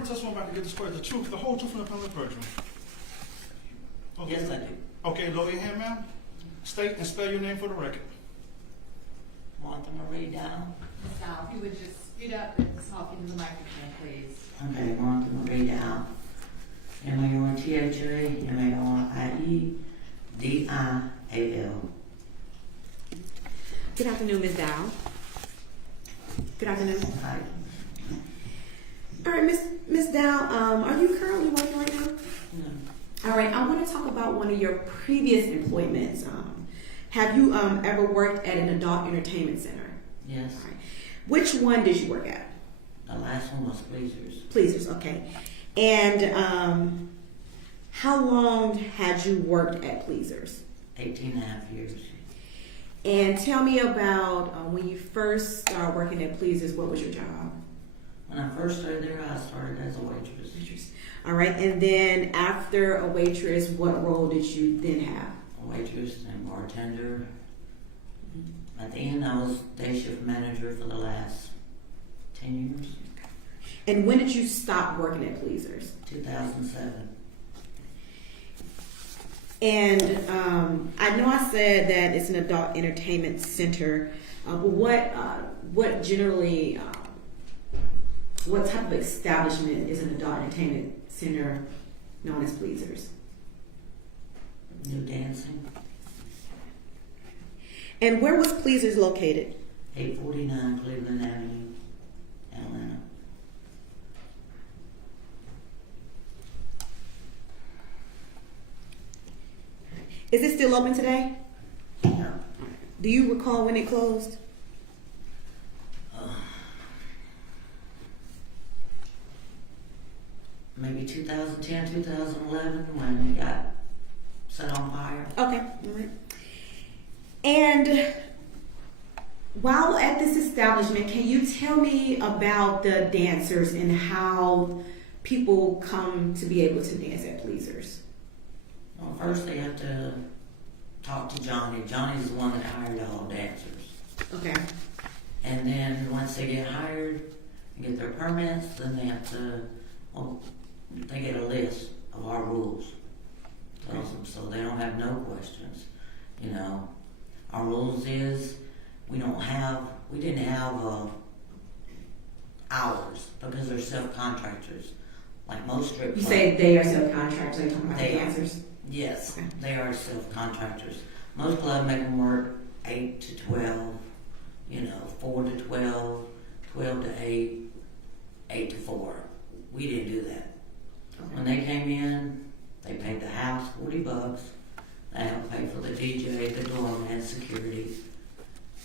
affirmative testimony about to get this the truth, the whole truth, and the penalty of perjury? Okay. Yes, I do. Okay, lower your hand, ma'am. State and spell your name for the record. Martha Marie Dow. Ms. Dow, if you would just speed up and talk into the microphone, please. Okay, Martha Marie Dow. MARTHA-MARIEDIAL. Good afternoon, Ms. Dow. Good afternoon. Hi. All right, Ms. Dow, are you currently working right now? No. All right, I want to talk about one of your previous employments. Have you ever worked at an adult entertainment center? Yes. All right. Which one did you work at? The last one was Pleasers. Pleasers, okay. And how long had you worked at Pleasers? 18.5 years. And tell me about when you first started working at Pleasers, what was your job? When I first started there, I started as a waitress. All right, and then after a waitress, what role did you then have? A waitress and bartender. At the end, I was day shift manager for the last 10 years. And when did you stop working at Pleasers? 2007. And I know I said that it's an adult entertainment center, but what generally, what type of establishment is an adult entertainment center known as Pleasers? New dancing. And where was Pleasers located? 849 Cleveland Avenue, Atlanta. Is it still open today? Yeah. Do you recall when it closed? Maybe 2010, 2011 when it got set on fire. Okay, all right. And while at this establishment, can you tell me about the dancers and how people come to be able to dance at Pleasers? Well, first they have to talk to Johnny. Johnny's the one that hired all dancers. Okay. And then once they get hired and get their permits, then they have to, they get a list of our rules. Tells them so they don't have no questions. You know, our rules is we didn't have hours because they're self-contractors. Like most strip clubs. You say they are subcontractors, so you're talking about the They are. dancers? Yes, Okay. they are self-contractors. Most clubs make them work 8 to 12, 4 to 12, 12 to 8, 8 to 4. We didn't do that. Okay. When they came in, they paid the house $40. They helped pay for the DJ, the doorman, security.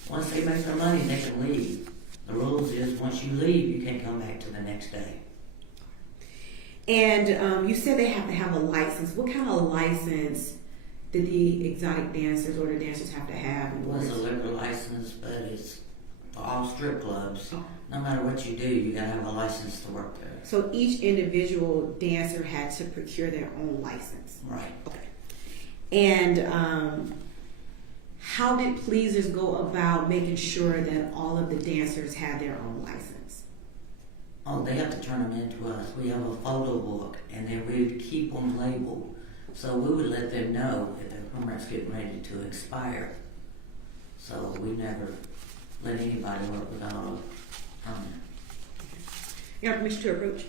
Once they make their money, they can leave. The rules is once you leave, you can't come back to the next day. And you said they have to have a license. What kind of license did the exotic dancers or the dancers have to have? It was a liquor license, but it's for all strip clubs. No matter what you do, you gotta have a license to work there. So each individual dancer had to procure their own license. Right. Okay. And how did Pleasers go about making sure that all of the dancers had their own license? Oh, they have to turn them in to us. We have a photo book, and then we would keep them labeled. So we would let them know if their permit's getting ready to expire. So we never let anybody work without a permit. You have permission to approach?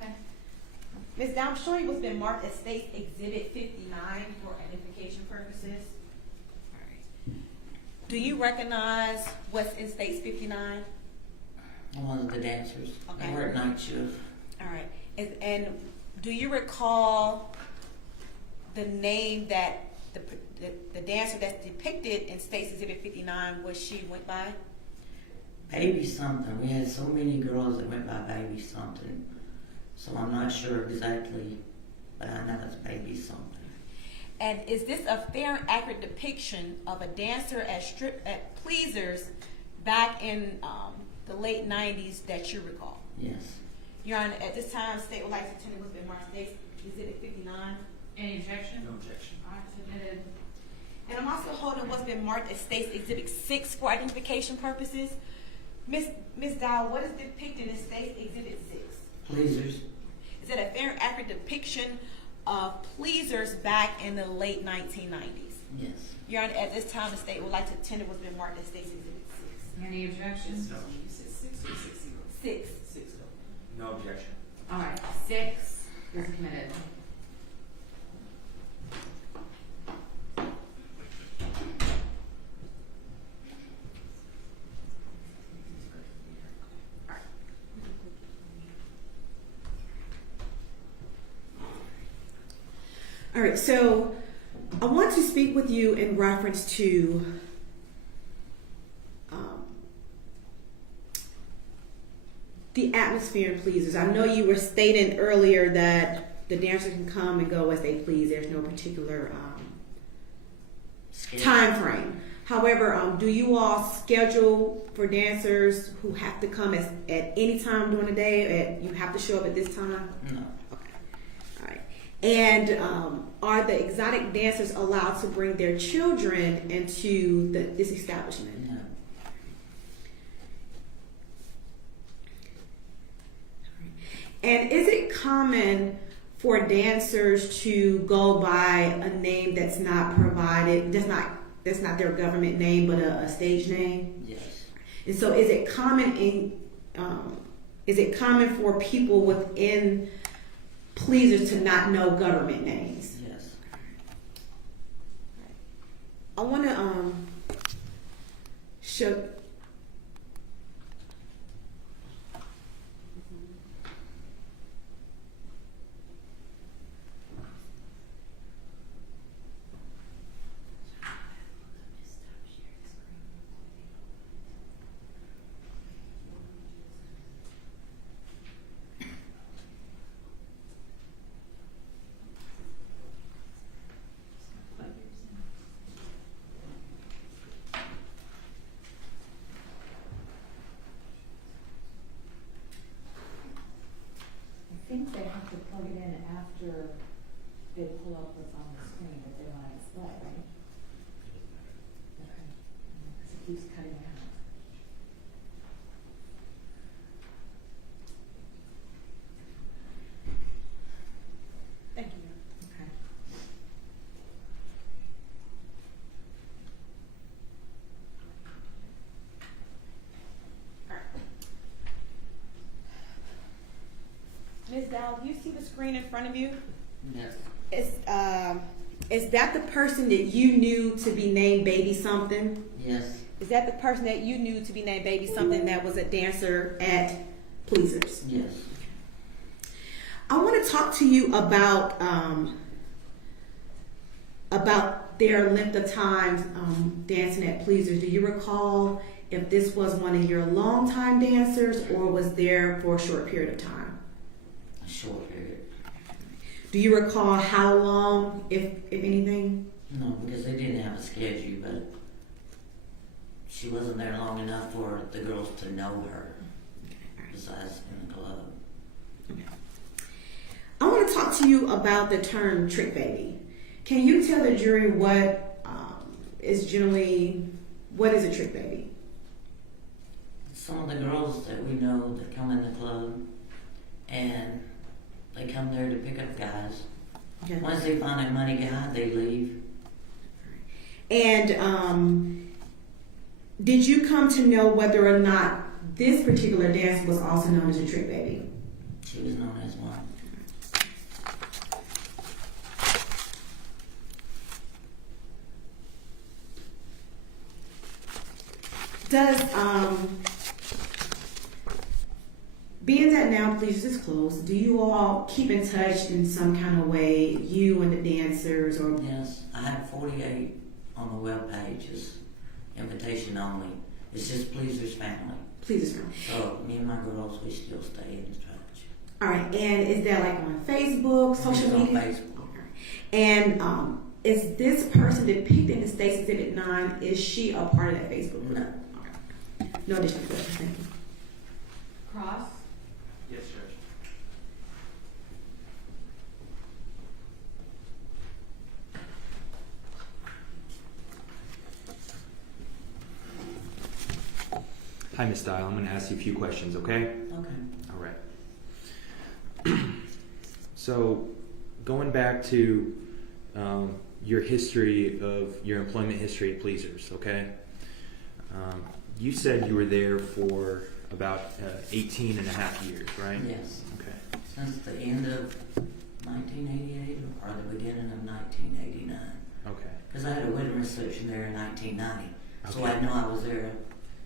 Okay. Ms. Dow, I'm showing you what's been marked as State Exhibit 59 for identification purposes. All right. Do you recognize what's in State 59? One of the dancers. Okay. They work night shift. All right. And do you recall the name that the dancer that's depicted in State Exhibit 59, what she went by? Baby something. We had so many girls that went by Baby something. So I'm not sure exactly, but I know it's Baby something. And is this a fair and accurate depiction of a dancer at Pleasers back in the late 90s that you recall? Yes. Your Honor, at this time, State would like to attend what's been marked State Exhibit 59. Any objection? No objection. All right, submitted. And I'm also holding what's been marked as State's Exhibit 6 for identification purposes. Ms. Dow, what is depicted in State's Exhibit 6? Pleasers. that a fair, accurate depiction of pleasers back in the late 1990s? Yes. Your Honor, at this time, the state would like to tender what's been marked as State's Exhibit 6. Any objections? No. You said 6 or 6 0? 6. 6 No objection. All right, 6 is committed. All right, so I want to speak with you in reference to the atmosphere in pleasers. I know you were stating earlier that the dancers can come and go as they please. There's no particular time frame. However, do you all schedule for dancers who have to come at any time during the day? You have to show up at this time? No. Okay. All right. And are the exotic dancers allowed to bring their children into this establishment? No. And is it common for dancers to go by a name that's not provided, that's not their government name, but a stage name? Yes. And so is it common for people within pleasers to not know government names? Yes. I want to show. I think they have to plug it in after they pull up what's on the screen that they want to display, right? Okay. Because it keeps cutting out. Thank you. Okay. Ms. Dow, do you see the screen in front of you? Yes. Is that the person that you knew to be named Baby Something? Yes. Is that the person that you knew to be named Baby Something that was a dancer at Pleasers? Yes. I want to talk to you about their length of time dancing at Pleasers. Do you recall if this was one of your longtime dancers or was there for a short period of time? A short period. Do you recall how long, if anything? No, because they didn't have a schedule, but she wasn't there long enough for the girls to know her, besides in the club. Okay. I want to talk to you about the term trick baby. Can you tell the jury what is a trick baby? Some of the girls that we know that come in the club, and they come there to pick up guys. Okay. Once they find a money guy, they leave. And did you come to know whether or not this particular dancer was also known as a trick baby? She was known as one. Does being that now Pleasers is closed, do you all keep in touch in some kind of way, you and the dancers, or? Yes, I have 48 on the web page. It's invitation only. It's just Pleaser's family. Pleasers family. So me and my girls, we still stay in touch. All right, and is that like on Facebook, social It's on media? Facebook. And is this person depicted in the State's Exhibit 9, is she a part of that Facebook group? No. Okay. No additional questions, thank you. Cross? Yes, Judge. Hi, Ms. Dial. I'm going to ask you a few questions, okay? Okay. All right. So, going back to your history of your employment history at Pleasers, okay? You said you were there for about 18 and a half years, right? Yes, Okay. since the end of 1988 or the beginning of 1989. Okay. Because I had a wedding reception there in 1990. So Okay. I know I was there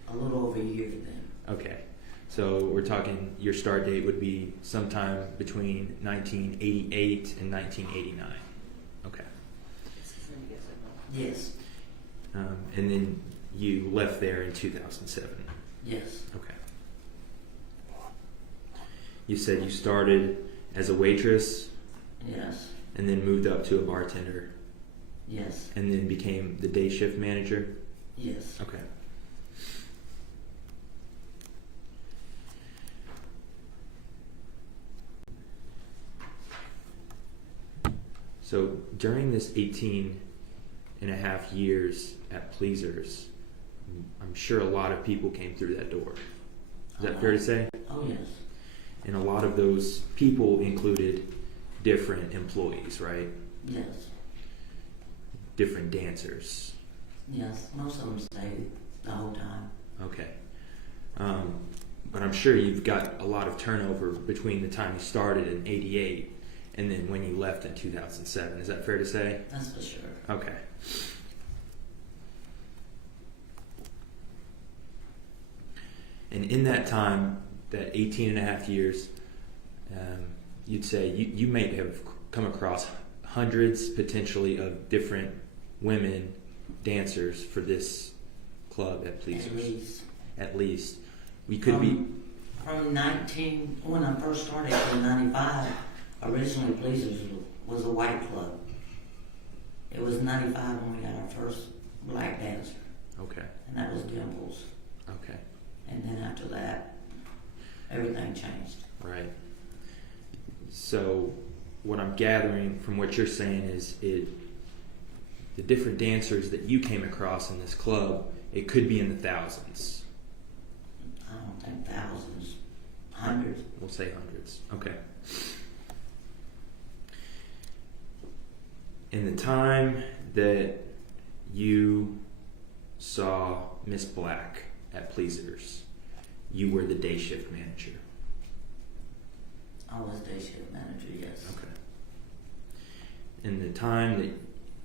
a little over a year then. Okay. So we're talking your start date would be sometime between 1988 and 1989. Okay. Yes, And then you left there in 2007. yes, Okay. You said you started as a waitress yes, and then moved up to a bartender yes, and then became the day shift manager. yes. Okay. So during this 18 and a half years at Pleasers, I'm sure a lot of people came through that door. Is that fair to say? Oh, yes, And a lot of those people included different employees, right? yes, Different dancers. yes. Most of them stayed the whole time. Okay. But I'm sure you've got a lot of turnover between the time you started in 88 and then when you left in 2007. Is that fair to say? That's for sure. Okay. And in that time, that 18 and a half years, you'd say you may have come across hundreds, potentially, of different women dancers for this club at Pleasers. At least. At least. We could be... From when I first started in 95, originally Pleasers was a white club. It was 95 when we got our first black dancer, Okay. and that was Dimples. Okay. And then after that, everything changed. Right. So, what I'm gathering from what you're saying is the different dancers that you came across in this club, it could be in the thousands. I don't think thousands, hundreds. We'll say hundreds. Okay. In the time that you saw Miss Black at Pleasers, you were the day shift manager. I was day shift manager, yes. Okay. In the time that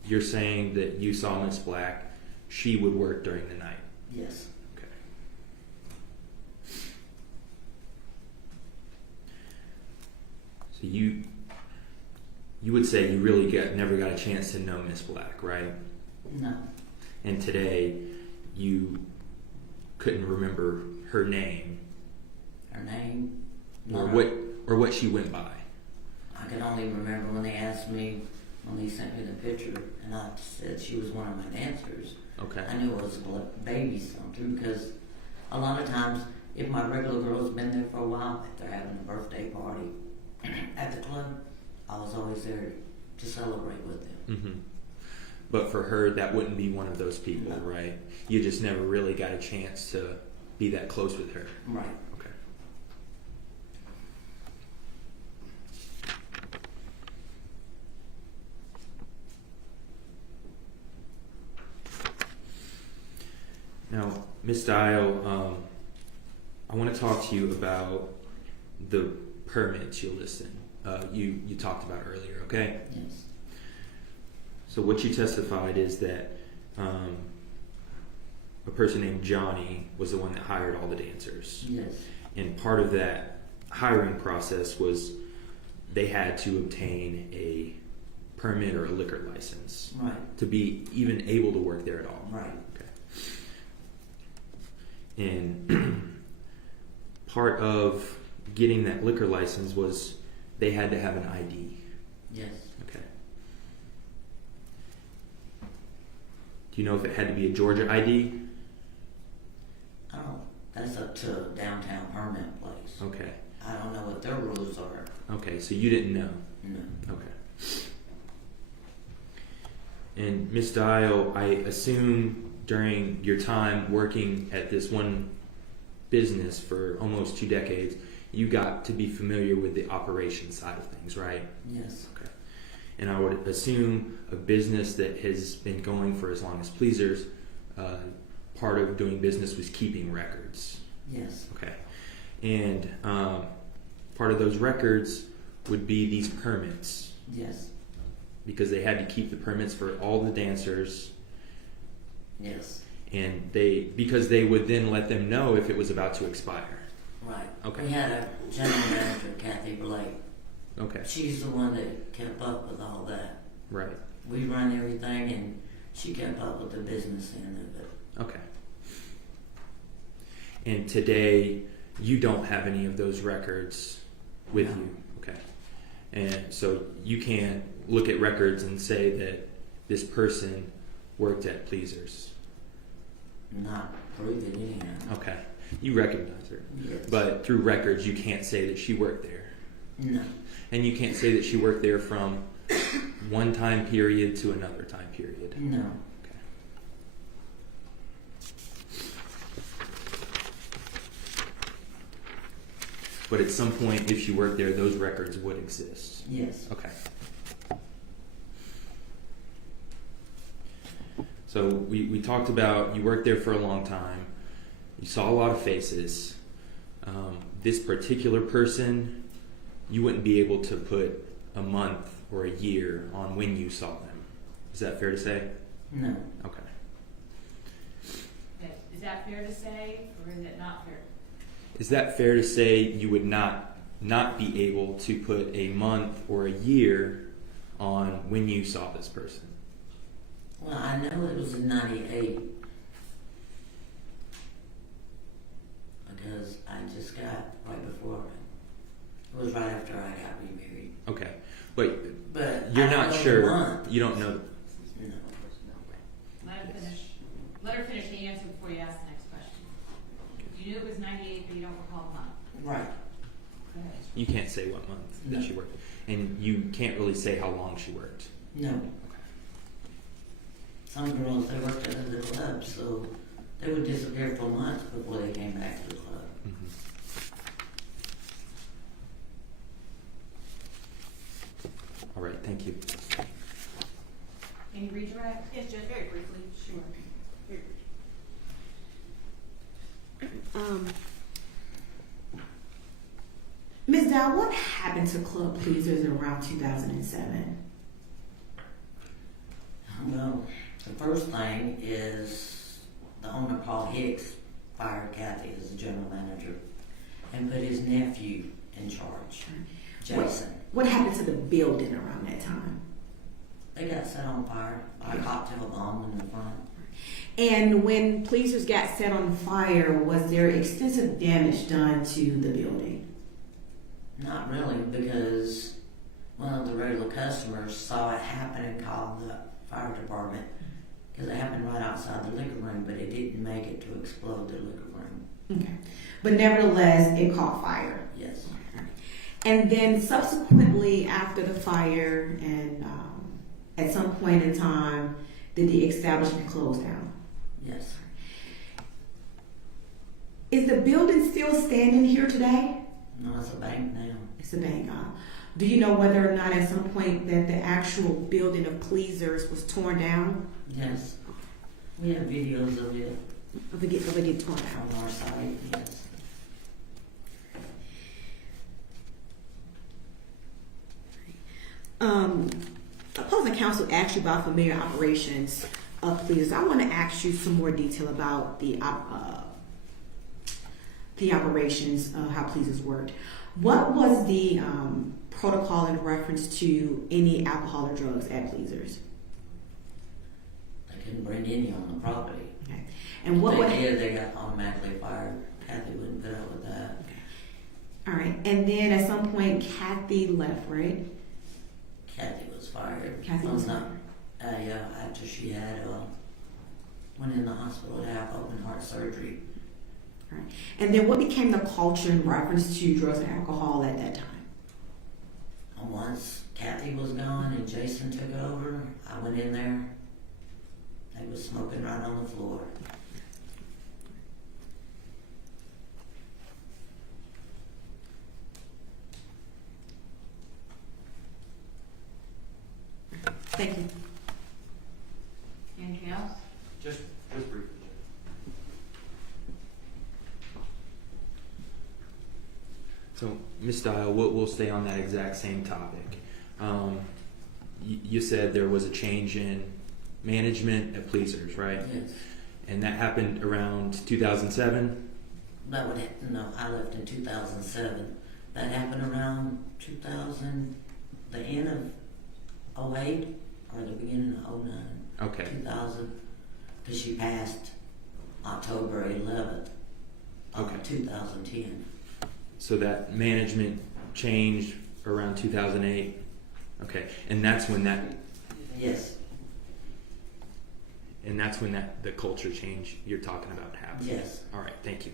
you're saying that you saw Miss Black, she would work during the night. Yes, Okay. So you would say you really never got a chance to know Miss Black, right? no, And today you couldn't remember her name her name, or no. what she went by. I can only remember when they asked me, when they sent me the picture, and I said she was one of my dancers. Okay. I knew it was a baby something, because a lot of times, if my regular girl's been there for a while, if they're having a birthday party at the club, I was always there to celebrate with them. Mm-hmm. But for her, that wouldn't be one of those people, No. right? You just never really got a chance to be that close with her. Right. Okay. Now, Ms. Dial, I want to talk to you about the permits you listed. You talked about earlier, okay? Yes. So what you testified is that a person named Johnny was the one that hired all the dancers. Yes. And part of that hiring process was they had to obtain a permit or a liquor license Right. to be even able to work there at all. Right. Okay. And part of getting that liquor license was they had to have an ID. Yes. Okay. Do you know if it had to be a Georgia ID? I don't. That's up to a downtown permit place. Okay. I don't know what their rules are. Okay, so you didn't know. No. Okay. And Miss Dial, I assume during your time working at this one business for almost 2 decades, you got to be familiar with the operation side of things, right? Yes. Okay. And I would assume a business that has been going for as long as Pleasers, part of doing business was keeping records. Yes. Okay. And part of those records would be these permits, Yes. because they had to keep the permits for all the dancers, Yes. and because they would then let them know if it was about to expire. Right. Okay. We had a general manager, Kathy Black. Okay. She's the one that kept up with all that. Right. We run everything, and she kept up with the business end of it. Okay. And today, you don't have any of those records with No. you. Okay. And so you can't look at records and say that this person worked at Pleasers. Not prove it anyhow. Okay. You recognize her. Yes. But through records, you can't say that she worked there. No. And you can't say that she worked there from one time period to another time period. No. Okay. But at some point, if she worked there, those records would exist. Yes. Okay. So we talked about you worked there for a long time. You saw a lot of faces. This particular person, you wouldn't be able to put a month or a year on when you saw them. Is that fair to say? No. Okay. Okay, is that fair to say, or is it not fair? Is that fair to say you would not be able to put a month or a year on when you saw this person? Well, I know it was in 98. Because I just got right before it was right after I got remarried. Okay. But But you're I not don't know the sure. month. You don't know. No. Let her finish, let her finish the answer before you ask the next question. You knew it was 98, but you don't recall the month. Right. Go ahead. You can't say what month that No. she worked. And you can't really say how long she worked. No. Some girls, they worked at the club, so they would disappear for months before they came back to the club. All right, thank you. Can you redirect? Yes, Judge, very briefly. Sure. Very briefly. Ms. Dow, what happened to Club Pleasers around 2007? Well, the first thing is the owner, Paul Hicks, fired Kathy as the general manager and put his nephew in charge, Jason. What happened to the building around that time? They got set on fire by a cocktail bomb in the front. And when Pleasers got set on fire, was there extensive damage done to the building? Not really, because one of the regular customers saw it happen and called the fire department because it happened right outside the liquor room, but it didn't make it to explode the liquor room. Okay. But nevertheless, it caught fire. Yes. And then subsequently after the fire and at some point in time, did the establishment close down? Yes. Is the building still standing here today? No, it's a bank now. It's a bank. Do you know whether or not at some point that the actual building of Pleasers was torn down? Yes. We have videos of it Of it get torn down? on our site, yes. Opposing counsel asked you about familiar operations of Pleasers. I want to ask you some more detail about the operations of how Pleasers worked. What was the protocol in reference to any alcohol or drugs at Pleasers? They couldn't bring any on the property. Okay. And what If would they did, they got automatically fired. Kathy wouldn't put up with that. all right? And then at some point, Kathy left, right? Kathy was fired. Kathy was not. Yeah, after she had went in the hospital to have open heart surgery. All right. And then what became the culture in reference to drugs and alcohol at that time? And once Kathy was gone and Jason took over, I went in there. They was smoking right on the floor. Thank you. Anything else? Just briefly. So, Ms. Dial, we'll stay on that exact same topic. You said there was a change in management at Pleasers, right? Yes. And that happened around 2007? That would, no, I left in 2007. That happened around 2000, the end of 08 or the beginning of 09. Okay. 2000, because she passed October 11th of Okay. 2010. So that management changed around 2008? Okay. And that's when Yes, the culture change you're talking about happened? yes. All right. Thank you.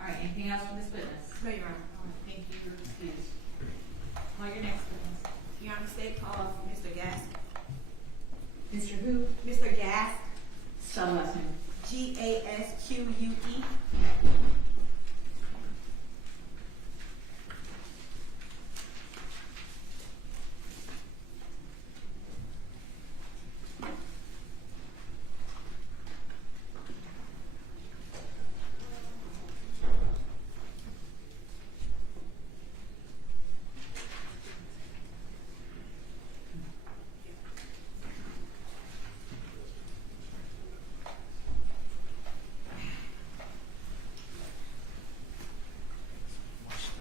All right, anything else from this witness? No, Your Honor. All right, thank you, you're excused. Call your next witness. Your Honor, state call for Mr. Gask. Mr. Who? Mr. Gask, Spell last name. Gasque.